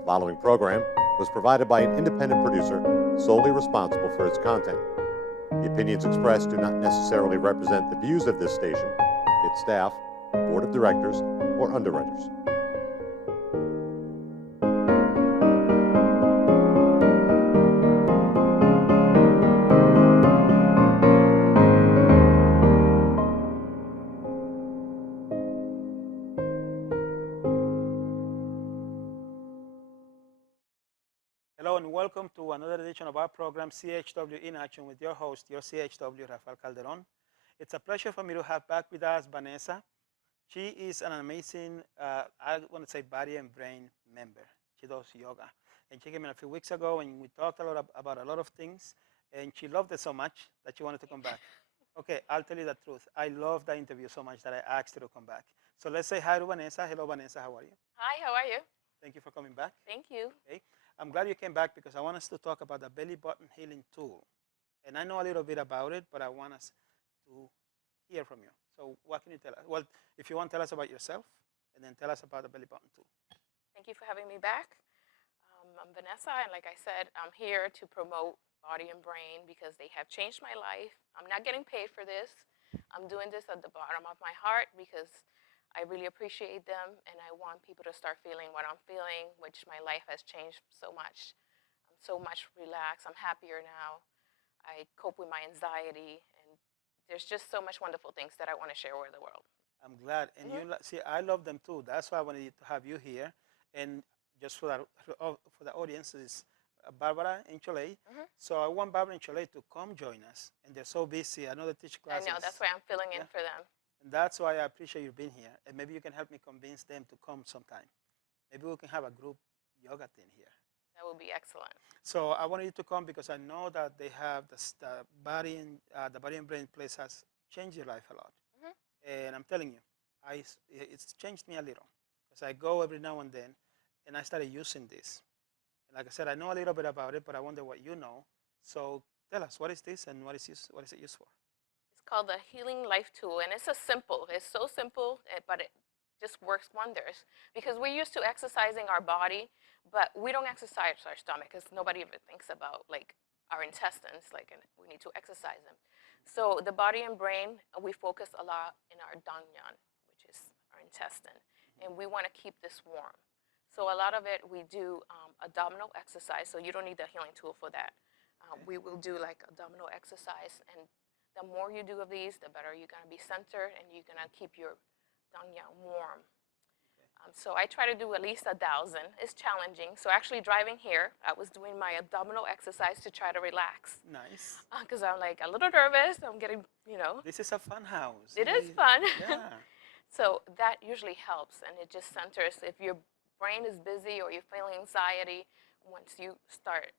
The following program was provided by an independent producer solely responsible for its content. The opinions expressed do not necessarily represent the views of this station, its staff, board of directors, or underwriters. Hello and welcome to another edition of our program, CHW in Action, with your host, your CHW, Rafael Calderon. It's a pleasure for me to have back with us Vanessa. She is an amazing, I want to say, body and brain member. She does yoga. And she came in a few weeks ago and we talked a lot about a lot of things. And she loved it so much that she wanted to come back. Okay, I'll tell you the truth. I loved that interview so much that I asked her to come back. So let's say hi to Vanessa. Hello, Vanessa. How are you? Hi, how are you? Thank you for coming back. Thank you. Okay. I'm glad you came back because I want us to talk about the belly button healing tool. And I know a little bit about it, but I want us to hear from you. So what can you tell us? Well, if you want, tell us about yourself, and then tell us about the belly button tool. Thank you for having me back. I'm Vanessa, and like I said, I'm here to promote body and brain because they have changed my life. I'm not getting paid for this. I'm doing this at the bottom of my heart because I really appreciate them, and I want people to start feeling what I'm feeling, which my life has changed so much. I'm so much relaxed. I'm happier now. I cope with my anxiety, and there's just so much wonderful things that I want to share with the world. I'm glad. And you see, I love them too. That's why I wanted to have you here. And just for the audience, is Barbara and Chole. So I want Barbara and Chole to come join us. And they're so busy. I know they teach I classes. know, that's why I'm filling in for them. And that's why I appreciate you being here. And maybe you can help me convince them to come sometime. Maybe we can have a group yoga thing here. That would be excellent. So I wanted you to come because I know that they have the body and brain place has changed your life a lot. And I'm telling you, it's changed me a little because I go every now and then, and I started using this. And like I said, I know a little bit about it, but I wonder what you know. So tell us, what is this and what is it used for? It's called the Healing Life Tool, and it's so simple, but it just works wonders because we're used to exercising our body, but we don't exercise our stomach because nobody ever thinks about like our intestines, like we need to exercise them. So the body and brain, we focus a lot in our danyan, which is our intestine, and we want to keep this warm. So a lot of it we do abdominal exercise, so you don't need the healing tool for that. We will do like abdominal exercise, and the more you do of these, the better you're going to be centered and you're going to keep your danyan warm. So I try to do at least 1,000. It's challenging. So actually driving here, I was doing my abdominal exercise to try to relax. Nice. Because I'm like a little nervous. I'm getting, This is a fun house. It is fun. Yeah. So that usually helps, and it just centers. If your brain is busy or you're feeling anxiety, once you start,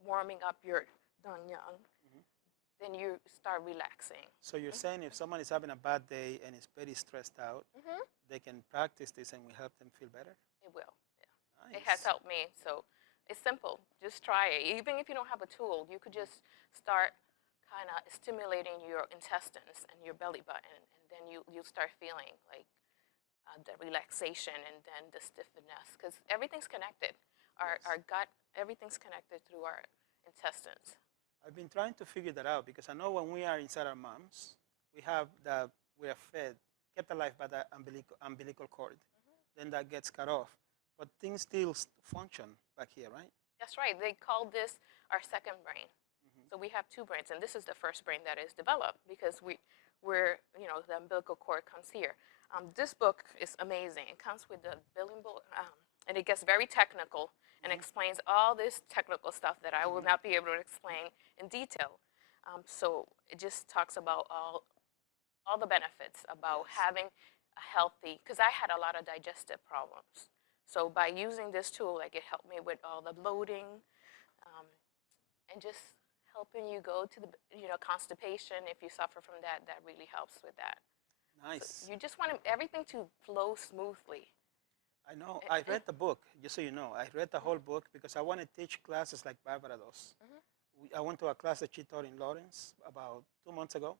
warming up your danyan, then you start relaxing. So you're saying if someone is having a bad day and is very stressed out, they can practice this and will help them feel better? It will, yeah. Nice. It has helped me. So it's simple. Just try it. Even if you don't have a tool, you could just start kind of stimulating your intestines and your belly button, and then you'll start feeling like the relaxation and then the stiffness, because everything's connected. Our gut, everything's connected through our intestines. I've been trying to figure that out because I know when we are inside our moms, we are fed, kept alive by the umbilical cord. Then that gets cut off. But things still function back here, right? That's right. They call this our second brain. So we have two brains, and this is the first brain that is developed because we're the umbilical cord comes here. This book is amazing. It comes with the and it gets very technical and explains all this technical stuff that I will not be able to explain in detail. So it just talks about all the benefits about having a healthy, because I had a lot of digestive problems. So by using this tool, like it helped me with all the bloating, and just helping you go to the constipation. If you suffer from that, that really helps with that. Nice. So you just want everything to flow smoothly. I know. I read the book, just so you know. I read the whole book because I want to teach classes like Barbara does. I went to a class that she taught in Lawrence about 2 months ago.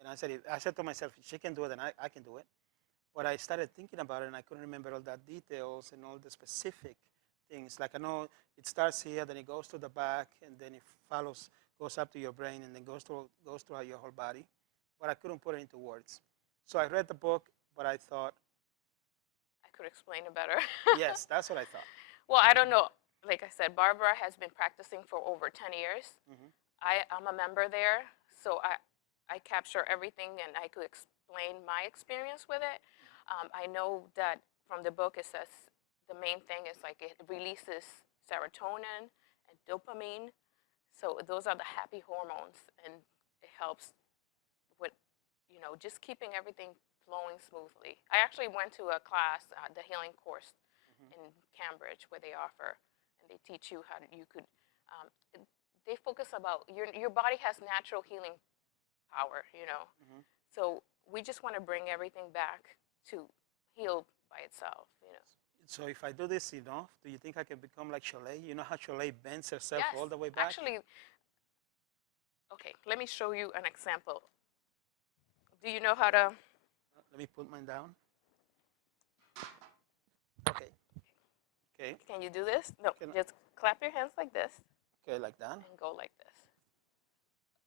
And I said to myself, if she can do it, then I can do it. But I started thinking about it, and I couldn't remember all the details and all the specific things. Like I know it starts here, then it goes to the back, and then it follows, goes up to your brain, and then goes throughout your whole body. But I couldn't put it into words. So I read the book, but I thought, I could explain it better. yes, that's what I thought. Well, I don't know. Like I said, Barbara has been practicing for over 10 years. Mhm. I'm a member there, so I capture everything and I could explain my experience with it. I know that from the book it says the main thing is like it releases serotonin and dopamine. So those are the happy hormones, and it helps with, just keeping everything flowing smoothly. I actually went to a class, the healing course in Cambridge, where they offer and they teach you how you could. Um, they focus about your body has natural healing power, So we just want to bring everything back to heal by itself. So if I do this enough, do you think I can become like Cholet? You know how Cholet bends herself Yes, all the way back? actually, okay, let me show you an example. Do you know how to? Let me put mine down. Okay. Okay. Can you do this? No, just clap your hands like this. Okay, like that. And go like this.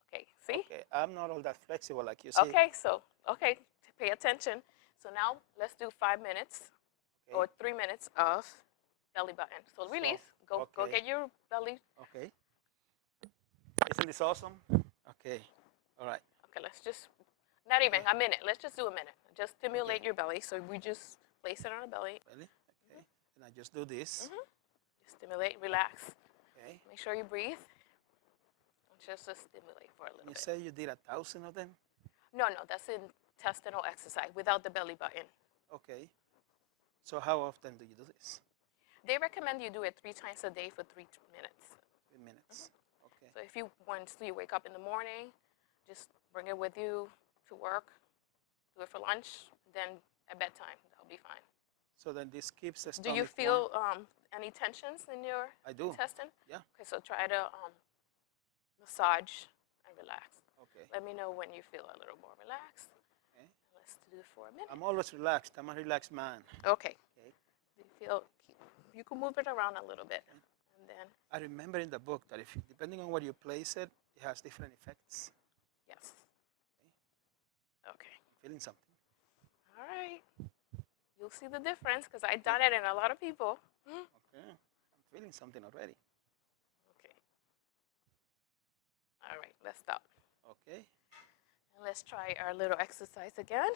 Okay, see? Okay, I'm not all that flexible like you see. Okay, pay attention. So now let's do 5 minutes or 3 minutes of belly button. So release. Go get your belly. Okay. Isn't this awesome? Okay. All right. Okay, let's just, not even a minute. Let's just do a minute. Just stimulate your belly. So we just place it on the belly. Really? Okay. And I just do this. Just stimulate, relax. Okay. Make sure you breathe. Just to stimulate for a little bit. You say you did 1,000 of them? No, that's intestinal exercise without the belly button. Okay. So how often do you do this? They recommend you do it 3 times a day for 3 minutes. 3 minutes. Okay. So if once you wake up in the morning, just bring it with you to work, do it for lunch, then at bedtime, that'll be fine. So then this keeps the stomach Do you feel any tensions in your intestine? Yeah. Okay, so try to massage and relax. Okay. Let me know when you feel a little more relaxed. Okay. Let's do it for a minute. I'm always relaxed. I'm a relaxed man. Okay. Do you feel, you can move it around a little bit. And then. I remember in the book that if depending on where you place it, it has different effects. Yes. Okay. I'm feeling something. All right. You'll see the difference because I've done it in a lot of people. Okay. I'm feeling something already. Okay. All right, let's stop. Okay. And let's try our little exercise again.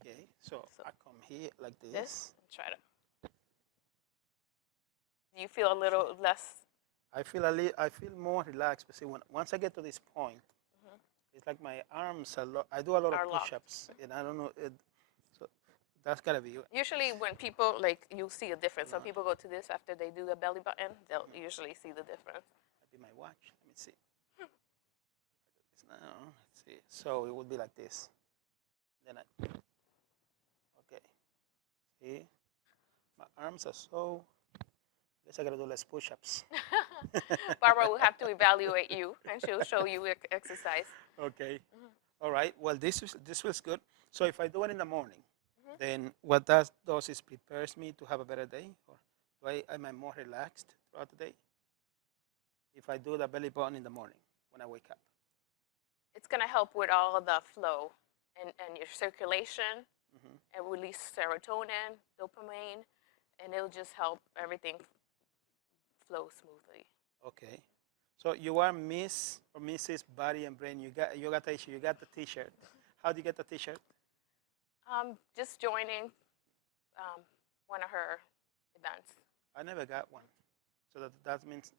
Okay. So I come here like this. And try to. Do you feel a little less? I feel more relaxed. But see, once I get to this point, it's like my arms I do a lot of push-ups, and I don't know. So that's gotta be. Usually, when people you'll see a difference. Some people go to this after they do the belly button. They'll usually see the difference. That'd be my watch. Let me see. Now, let's see. So it would be like this. Then okay. See, my arms are so. I guess I gotta do less push-ups. Barbara will have to evaluate you, and she'll show you exercise. Okay. All right. Well, this feels good. So if I do it in the morning, then what that does is prepares me to have a better day, or am I more relaxed throughout the day? If I do the belly button in the morning when I wake up, it's gonna help with all the flow and your circulation, and release serotonin, dopamine, and it'll just help everything flow smoothly. Okay. So you are Miss or Mrs. Body and Brain. You got the T-shirt. How do you get the T-shirt? Just joining one of her events. I never got one, so that means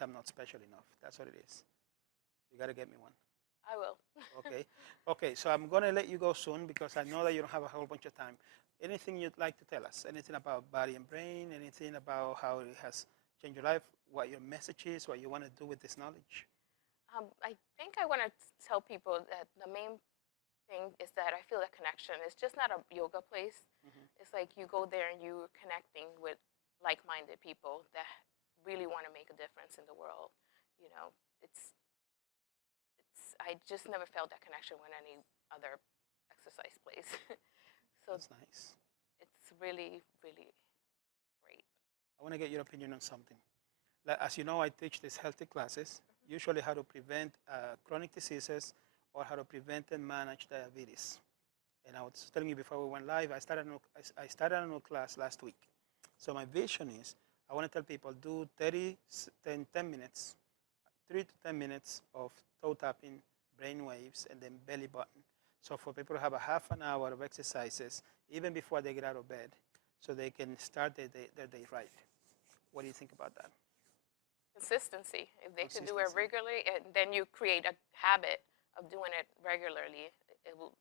I'm not special enough. That's what it is. You got to get me one. I will. Okay. Okay. So I'm gonna let you go soon because I know that you don't have a whole bunch of time. Anything you'd like to tell us? Anything about Body and Brain? Anything about how it has changed your life? What your message is? What you want to do with this knowledge? I think I want to tell people that the main thing is that I feel a connection. It's just not a yoga place. It's like you go there and you're connecting with like-minded people that really want to make a difference in the world. I just never felt that connection with any other exercise place. So that's nice. It's really, really I want to get your opinion on something. Like, as you know, I teach these healthy classes, usually how to prevent chronic diseases or how to prevent and manage diabetes. And I was telling you before we went live, I started a new class last week. So my vision is, I want to tell people, do 10 minutes, 3 to 10 minutes of toe tapping, brain waves, and then belly button. So for people to have a half an hour of exercises, even before they get out of bed, so they can start their day right. What do you think about that? Consistency. If they could do it regularly, and then you create a habit of doing it regularly, it will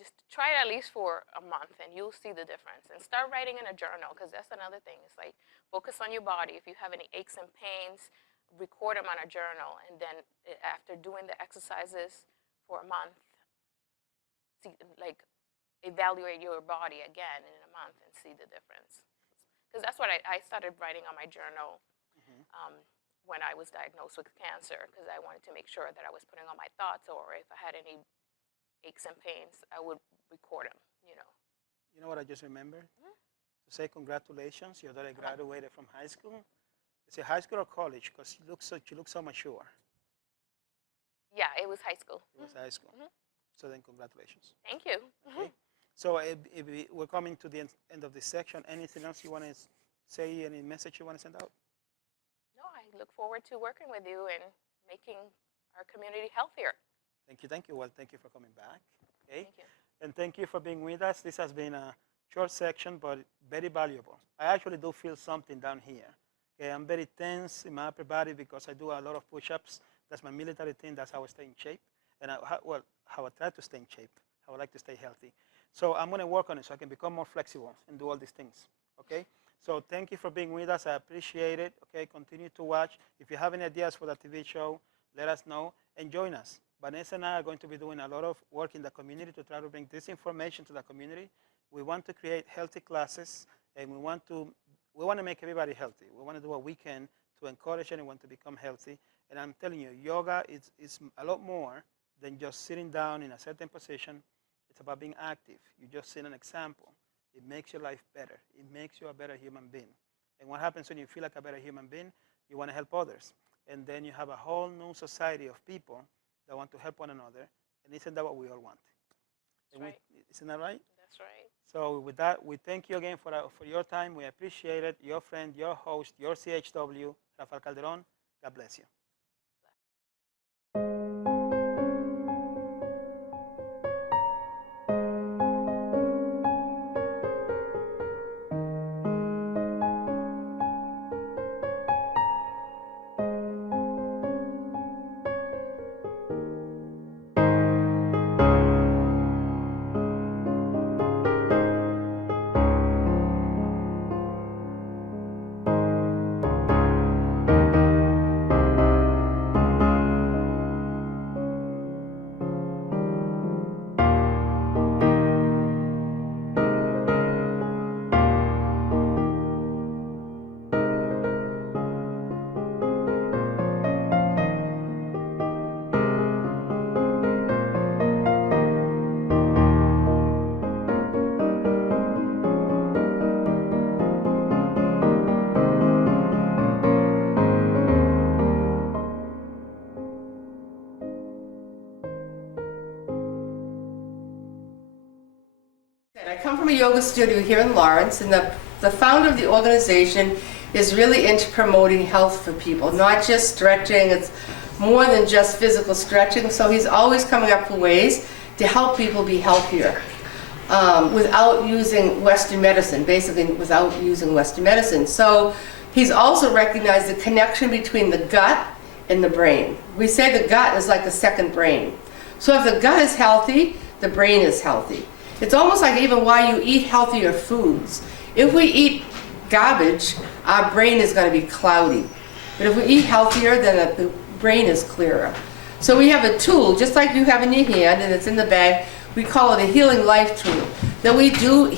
just try it at least for a month, and you'll see the difference. And start writing in a journal, because that's another thing. It's like, focus on your body. If you have any aches and pains, record them on a journal, and then after doing the exercises for a month, see, like, evaluate your body again in a month and see the difference. Because that's what I started writing on my journal when I was diagnosed with cancer, because I wanted to make sure that I was putting on my thoughts, or if I had any aches and pains, I would record them, you know. You know what I just remembered? To say congratulations, your daughter graduated from high school. Is it high school or college? Because she looks so mature. Yeah, it was high school. It was high school. So then congratulations. Thank you. Okay. So we're coming to the end of this section. Anything else you want to say, any message you want to send out? No, I look forward to working with you and making our community healthier. Thank you, thank you. Well, thank you for coming back. Okay. Thank you. And thank you for being with us. This has been a short section, but very valuable. I actually do feel something down here. Okay, I'm very tense in my upper body because I do a lot of push-ups. That's my military thing. That's how I stay in shape. And how I try to stay in shape. How I like to stay healthy. So I'm going to work on it so I can become more flexible and do all these things. Okay. So thank you for being with us. I appreciate it. Okay. Continue to watch. If you have any ideas for the TV show, let us know and join us. Vanessa and I are going to be doing a lot of work in the community to try to bring this information to the community. We want to create healthy classes, and we want to make everybody healthy. We want to do what we can to encourage anyone to become healthy. And I'm telling you, yoga is a lot more than just sitting down in a certain position. It's about being active. You just set an example. It makes your life better. It makes you a better human being. And what happens when you feel like a better human being? You want to help others. And then you have a whole new society of people that want to help one another. And isn't that what we all want? That's right. Isn't that right? That's right. So with that, we thank you again for your time. We appreciate it. Your friend, your host, your CHW, Rafael Calderon. God bless you. I come from a yoga studio here in Lawrence, and the founder of the organization is really into promoting health for people, not just stretching. It's more than just physical stretching, so he's always coming up with ways to help people be healthier without using Western medicine, basically without using Western medicine. So he's also recognized the connection between the gut and the brain. We say the gut is like a second brain. So if the gut is healthy, the brain is healthy. It's almost like even why you eat healthier foods. If we eat garbage, our brain is going to be cloudy. But if we eat healthier, then the brain is clearer. So we have a tool, just like you have in your hand, and it's in the bag. We call it a Healing Life tool. That we do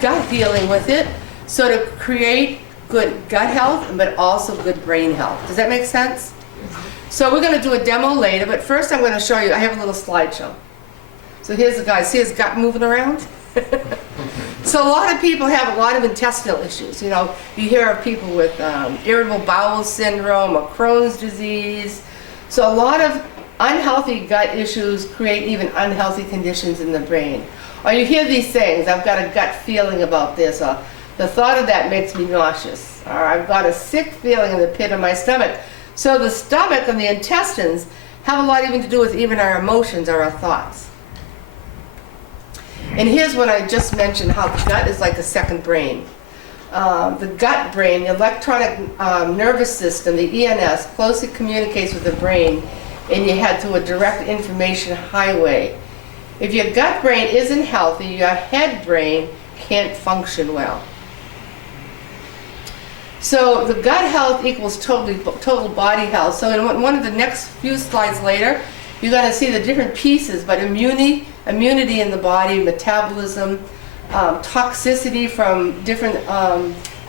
gut healing with it, so to create good gut health, but also good brain health. Does that make sense? So we're going to do a demo later, but first I'm going to show you, I have a little slideshow. So here's the guy, see his gut moving around? So a lot of people have a lot of intestinal issues. You know, you hear of people with irritable bowel syndrome or Crohn's disease. So a lot of unhealthy gut issues create even unhealthy conditions in the brain. Or you hear these things, I've got a gut feeling about this, or the thought of that makes me nauseous, or I've got a sick feeling in the pit of my stomach. So the stomach and the intestines have a lot even to do with even our emotions or our thoughts. And here's what I just mentioned, how the gut is like a second brain. The gut brain, the electronic nervous system, the ENS, closely communicates with the brain, and you head through a direct information highway. If your gut brain isn't healthy, your head brain can't function well. So the gut health equals total body health. So in one of the next few slides later, you're going to see the different pieces, but immunity in the body, metabolism, toxicity from different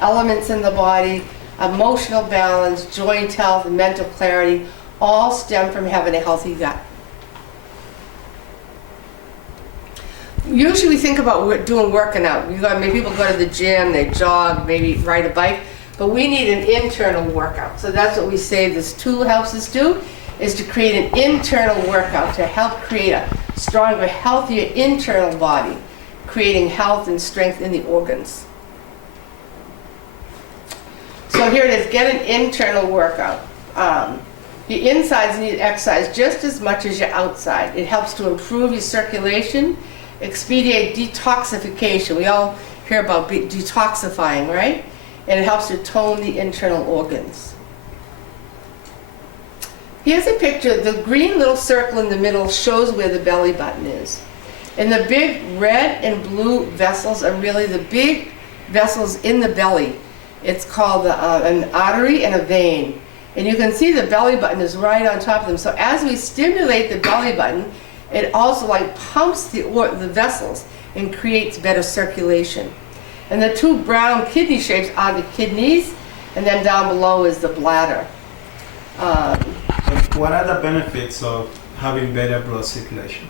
elements in the body, emotional balance, joint health, and mental clarity, all stem from having a healthy gut. Usually we think about working out. Maybe people go to the gym, they jog, maybe ride a bike, but we need an internal workout. So that's what we say this tool helps us do, is to create an internal workout to help create a stronger, healthier internal body, creating health and strength in the organs. So here it is, get an internal workout. Your insides need exercise just as much as your outside. It helps to improve your circulation, expedite detoxification. We all hear about detoxifying, right? And it helps to tone the internal organs. Here's a picture. The green little circle in the middle shows where the belly button is. And the big red and blue vessels are really the big vessels in the belly. It's called an artery and a vein. And you can see the belly button is right on top of them. So as we stimulate the belly button, it also like pumps the vessels and creates better circulation. And the two brown kidney shapes are the kidneys, and then down below is the bladder. What are the benefits of having better blood circulation?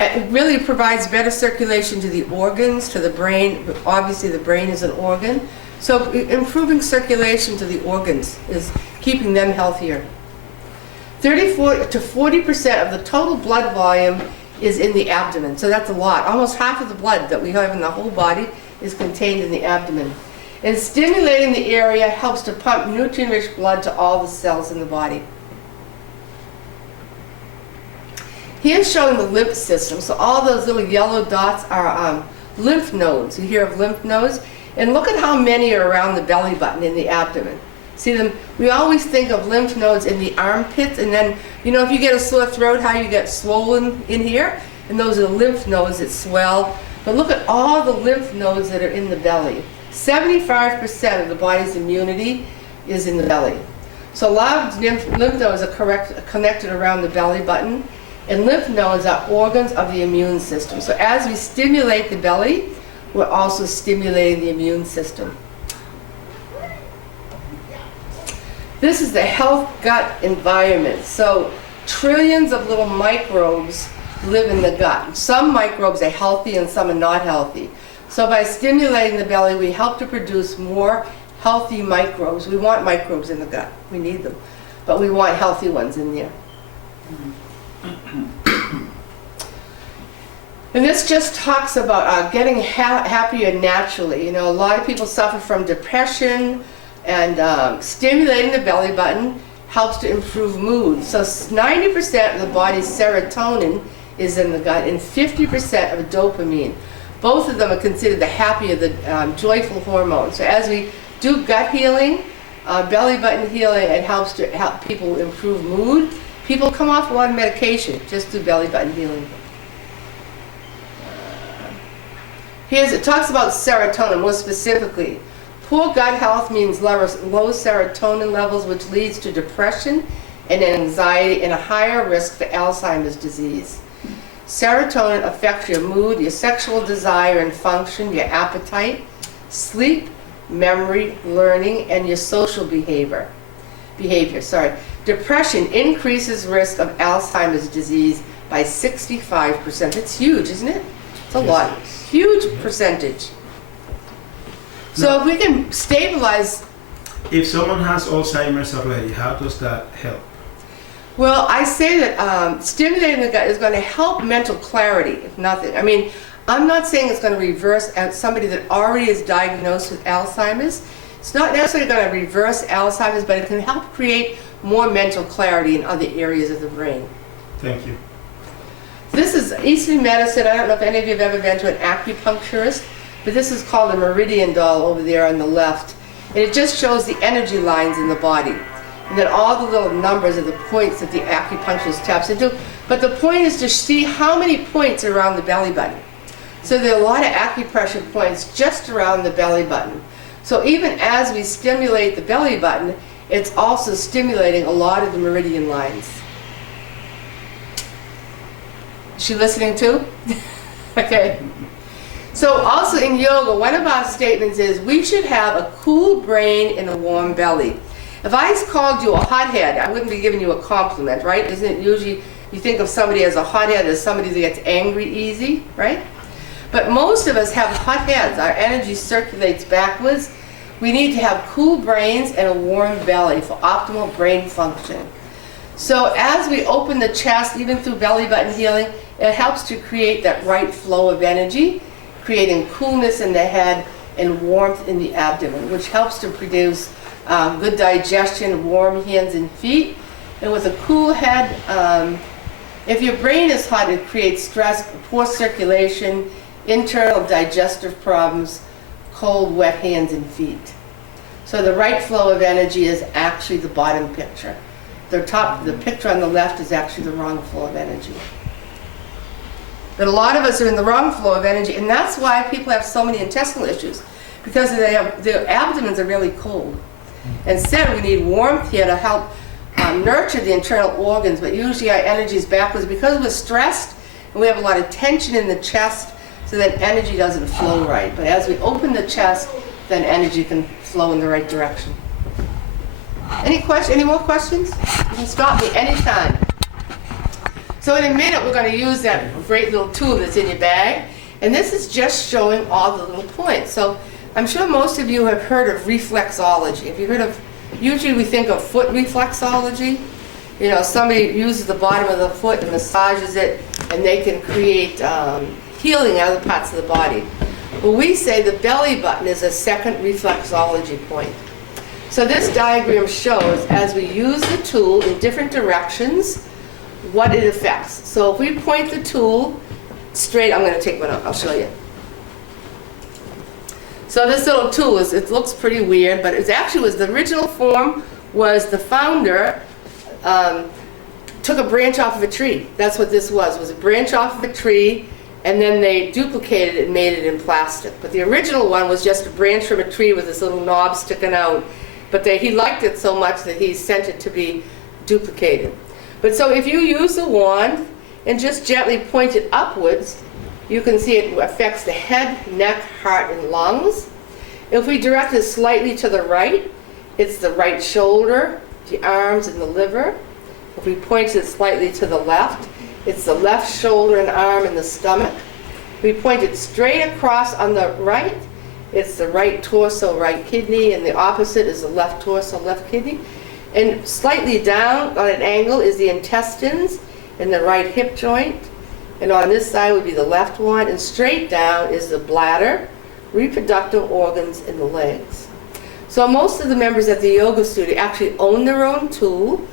It really provides better circulation to the organs, to the brain. Obviously the brain is an organ. So improving circulation to the organs is keeping them healthier. 34 to 40% of the total blood volume is in the abdomen. So that's a lot. Almost half of the blood that we have in the whole body is contained in the abdomen. And stimulating the area helps to pump nutrient-rich blood to all the cells in the body. Here's showing the lymph system. So all those little yellow dots are lymph nodes. You hear of lymph nodes? And look at how many are around the belly button in the abdomen. See them? We always think of lymph nodes in the armpits, and then, you know, if you get a sore throat, how you get swollen in here? And those are the lymph nodes that swell. But look at all the lymph nodes that are in the belly. 75% of the body's immunity is in the belly. So a lot of lymph nodes are connected around the belly button, and lymph nodes are organs of the immune system. So as we stimulate the belly, we're also stimulating the immune system. This is the health gut environment. So trillions of little microbes live in the gut. Some microbes are healthy and some are not healthy. So by stimulating the belly, we help to produce more healthy microbes. We want microbes in the gut. We need them. But we want healthy ones in there. And this just talks about getting happier naturally. You know, a lot of people suffer from depression, and stimulating the belly button helps to improve mood. So 90% of the body's serotonin is in the gut, and 50% of dopamine. Both of them are considered the happier, the joyful hormones. So as we do gut healing, belly button healing, it helps to help people improve mood. People come off a lot of medication just through belly button healing. It talks about serotonin more specifically. Poor gut health means low serotonin levels, which leads to depression and anxiety and a higher risk for Alzheimer's disease. Serotonin affects your mood, your sexual desire and function, your appetite, sleep, memory, learning, and your social behavior. Depression increases risk of Alzheimer's disease by 65%. It's huge, isn't it? It's a lot, huge percentage. So if we can stabilize. If someone has Alzheimer's already, how does that help? Well, I say that stimulating the gut is going to help mental clarity, if nothing. I mean, I'm not saying it's going to reverse somebody that already is diagnosed with Alzheimer's. It's not necessarily going to reverse Alzheimer's, but it can help create more mental clarity in other areas of the brain. Thank you. This is Eastern medicine. I don't know if any of you have ever been to an acupuncturist, but this is called a meridian doll over there on the left. And it just shows the energy lines in the body. And then all the little numbers are the points that the acupuncturist taps into. But the point is to see how many points are around the belly button. So there are a lot of acupressure points just around the belly button. So even as we stimulate the belly button, it's also stimulating a lot of the meridian lines. Is she listening too? Okay. So also in yoga, one of our statements is we should have a cool brain and a warm belly. If I called you a hothead, I wouldn't be giving you a compliment, right? Isn't it usually you think of somebody as a hothead as somebody that gets angry easy, right? But most of us have hot heads. Our energy circulates backwards. We need to have cool brains and a warm belly for optimal brain function. So as we open the chest, even through belly button healing, it helps to create that right flow of energy, creating coolness in the head and warmth in the abdomen, which helps to produce good digestion, warm hands and feet. And with a cool head, if your brain is hot, it creates stress, poor circulation, internal digestive problems, cold, wet hands and feet. So the right flow of energy is actually the bottom picture. The picture on the left is actually the wrong flow of energy. But a lot of us are in the wrong flow of energy, and that's why people have so many intestinal issues, because their abdomens are really cold. Instead, we need warmth here to help nurture the internal organs, but usually our energy is backwards because we're stressed and we have a lot of tension in the chest, so that energy doesn't flow right. But as we open the chest, then energy can flow in the right direction. Any more questions? You can stop me anytime. So in a minute, we're going to use that great little tool that's in your bag. And this is just showing all the little points. So I'm sure most of you have heard of reflexology. Have you heard of, usually we think of foot reflexology. You know, somebody uses the bottom of the foot and massages it, and they can create healing in other parts of the body. Well, we say the belly button is a second reflexology point. So this diagram shows, as we use the tool in different directions, what it affects. So if we point the tool straight, I'm going to take one out, I'll show you. So this little tool, it looks pretty weird, but it actually was, the original form was the founder took a branch off of a tree. That's what this was a branch off of a tree, and then they duplicated it and made it in plastic. But the original one was just a branch from a tree with this little knob sticking out. But he liked it so much that he sent it to be duplicated. But so if you use the wand and just gently point it upwards, you can see it affects the head, neck, heart, and lungs. If we direct it slightly to the right, it's the right shoulder, the arms, and the liver. If we point it slightly to the left, it's the left shoulder and arm and the stomach. If we point it straight across on the right, it's the right torso, right kidney, and the opposite is the left torso, left kidney. And slightly down on an angle is the intestines and the right hip joint. And on this side would be the left one. And straight down is the bladder, reproductive organs, and the legs. So most of the members at the yoga studio actually own their own tool,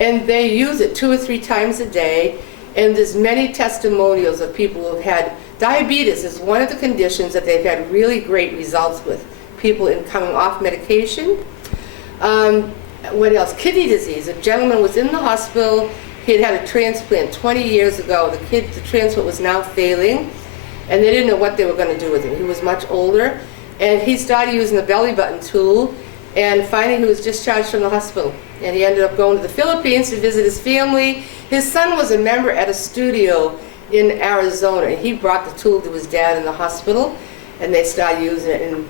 and they use it 2 or 3 times a day. And there's many testimonials of people who have had diabetes is one of the conditions that they've had really great results with, people in coming off medication. What else? Kidney disease. A gentleman was in the hospital. He had had a transplant 20 years ago. The transplant was now failing, and they didn't know what they were going to do with him. He was much older, and he started using the belly button tool, and finally he was discharged from the hospital. And he ended up going to the Philippines to visit his family. His son was a member at a studio in Arizona, and he brought the tool to his dad in the hospital, and they started using it.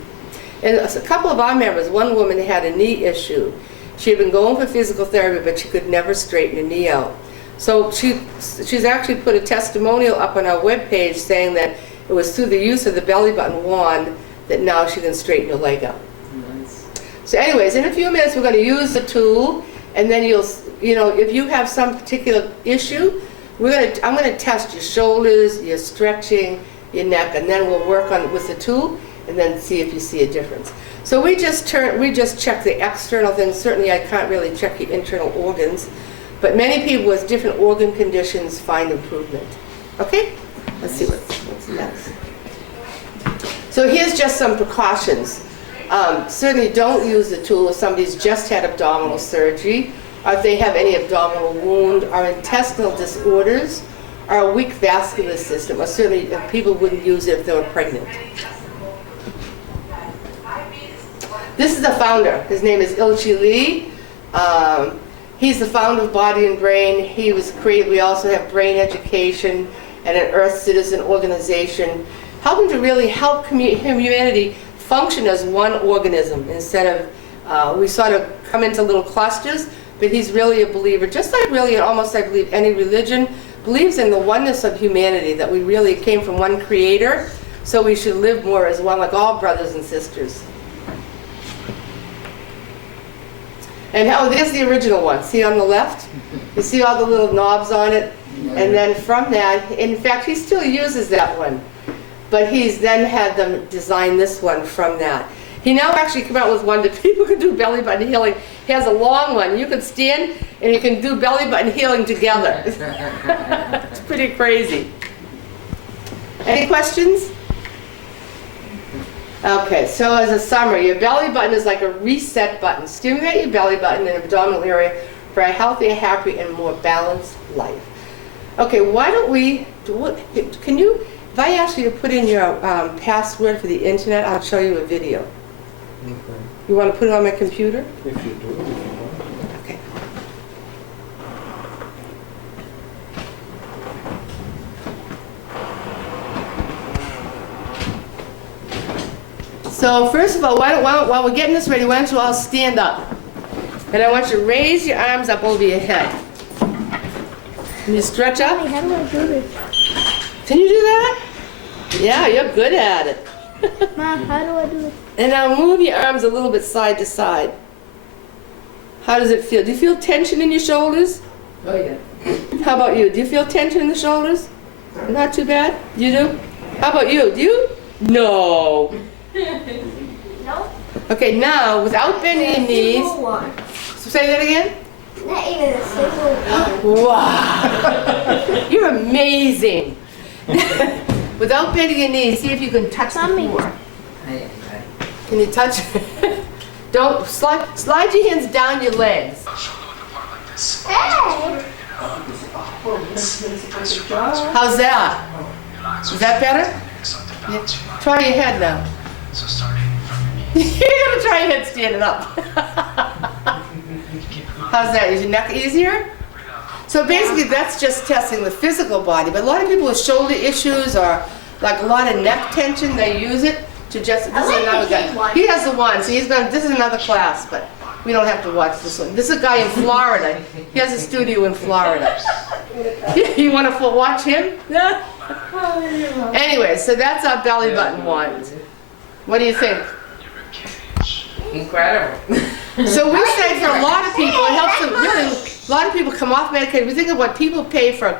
And a couple of our members, one woman had a knee issue. She had been going for physical therapy, but she could never straighten her knee out. So she's actually put a testimonial up on our webpage saying that It was through the use of the belly button wand that now she can straighten her leg out. Nice. So anyways, in a few minutes we're going to use the tool, and then if you have some particular issue, I'm going to test your shoulders, your stretching, your neck, and then we'll work on it with the tool, and then see if you see a difference. So we just check the external things. Certainly I can't really check your internal organs, but many people with different organ conditions find improvement. Okay? Let's see what's next. So here's just some precautions. Certainly don't use the tool if somebody's just had abdominal surgery, or if they have any abdominal wound, or intestinal disorders, or a weak vascular system, or certainly people wouldn't use it if they were pregnant. This is the founder. His name is Ilchi Lee. He's the founder of Body and Brain. He was created. We also have Brain Education and an Earth Citizen organization, helping to really help humanity function as one organism instead of, we sort of come into little clusters, but he's really a believer, just like really almost I believe any religion, believes in the oneness of humanity, that we really came from one creator, so we should live more as one, like all brothers and sisters. And there's the original one. See on the left? You see all the little knobs on it? And then from that, in fact, he still uses that one. But he's then had them design this one from that. He now actually came out with one that people can do belly button healing. He has a long one. You can stand and you can do belly button healing together. It's pretty crazy. Any questions? Okay, so as a summary, your belly button is like a reset button. Stimulate your belly button and abdominal area for a healthier, happier, and more balanced life. Okay, why don't we, can you, if I ask you to put in your password for the internet, I'll show you a video. Okay. You want to put it on my computer? If you do, if you want. Okay. So first of all, while we're getting this ready, why don't you all stand up? And I want you to raise your arms up over your head. Can you stretch up? How do I do this? Can you do that? Yeah, you're good at it. Ma, how do I do it? And now move your arms a little bit side to side. How does it feel? Do you feel tension in your shoulders? Oh yeah. How about you? Do you feel tension in the shoulders? Not too bad? You do? How about you? Do you? No. No. Okay, now without bending your knees. One. Say that again? Not even a single one. Wow. You're amazing. Without bending your knees, see if you can touch the floor. Can you touch? Don't slide your hands down your legs. Hey! How's that? Is that better? Yeah. Try your head now. You're gonna try your head standing up. How's that? Is your neck easier? So basically that's just testing the physical body, but a lot of people with shoulder issues or like a lot of neck tension, they use it to just, this is another guy. He has the one, so this is another class, but we don't have to watch this one. This is a guy in Florida. He has a studio in Florida. You want to watch him? No? Anyway, so that's our belly button one. What do you think? Incredible. So we say for a lot of people, it helps them really, a lot of people come off medication. We think of what people pay for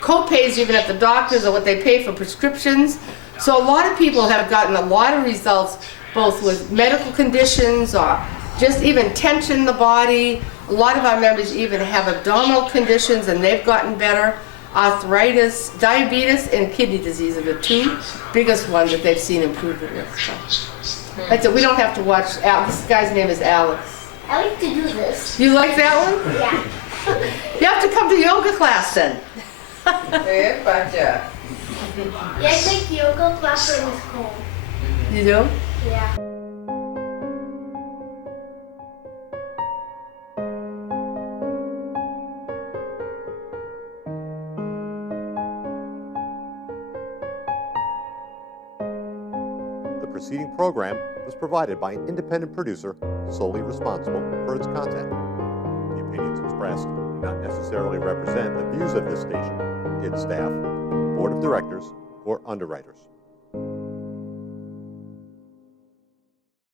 co-pays even at the doctors or what they pay for prescriptions. So a lot of people have gotten a lot of results both with medical conditions or just even tension in the body. A lot of our members even have abdominal conditions and they've gotten better. Arthritis, diabetes, and kidney disease are the two biggest ones that they've seen improvement with. So that's it. We don't have to watch. This guy's name is Alex. I like to do this. You like that one? Yeah. You have to come to yoga class then. Yeah, gotcha. Yeah, I think yoga class in school. You do? Yeah. The preceding program was provided by an independent producer solely responsible for its content. The opinions expressed do not necessarily represent the views of this station, its staff, board of directors, or underwriters.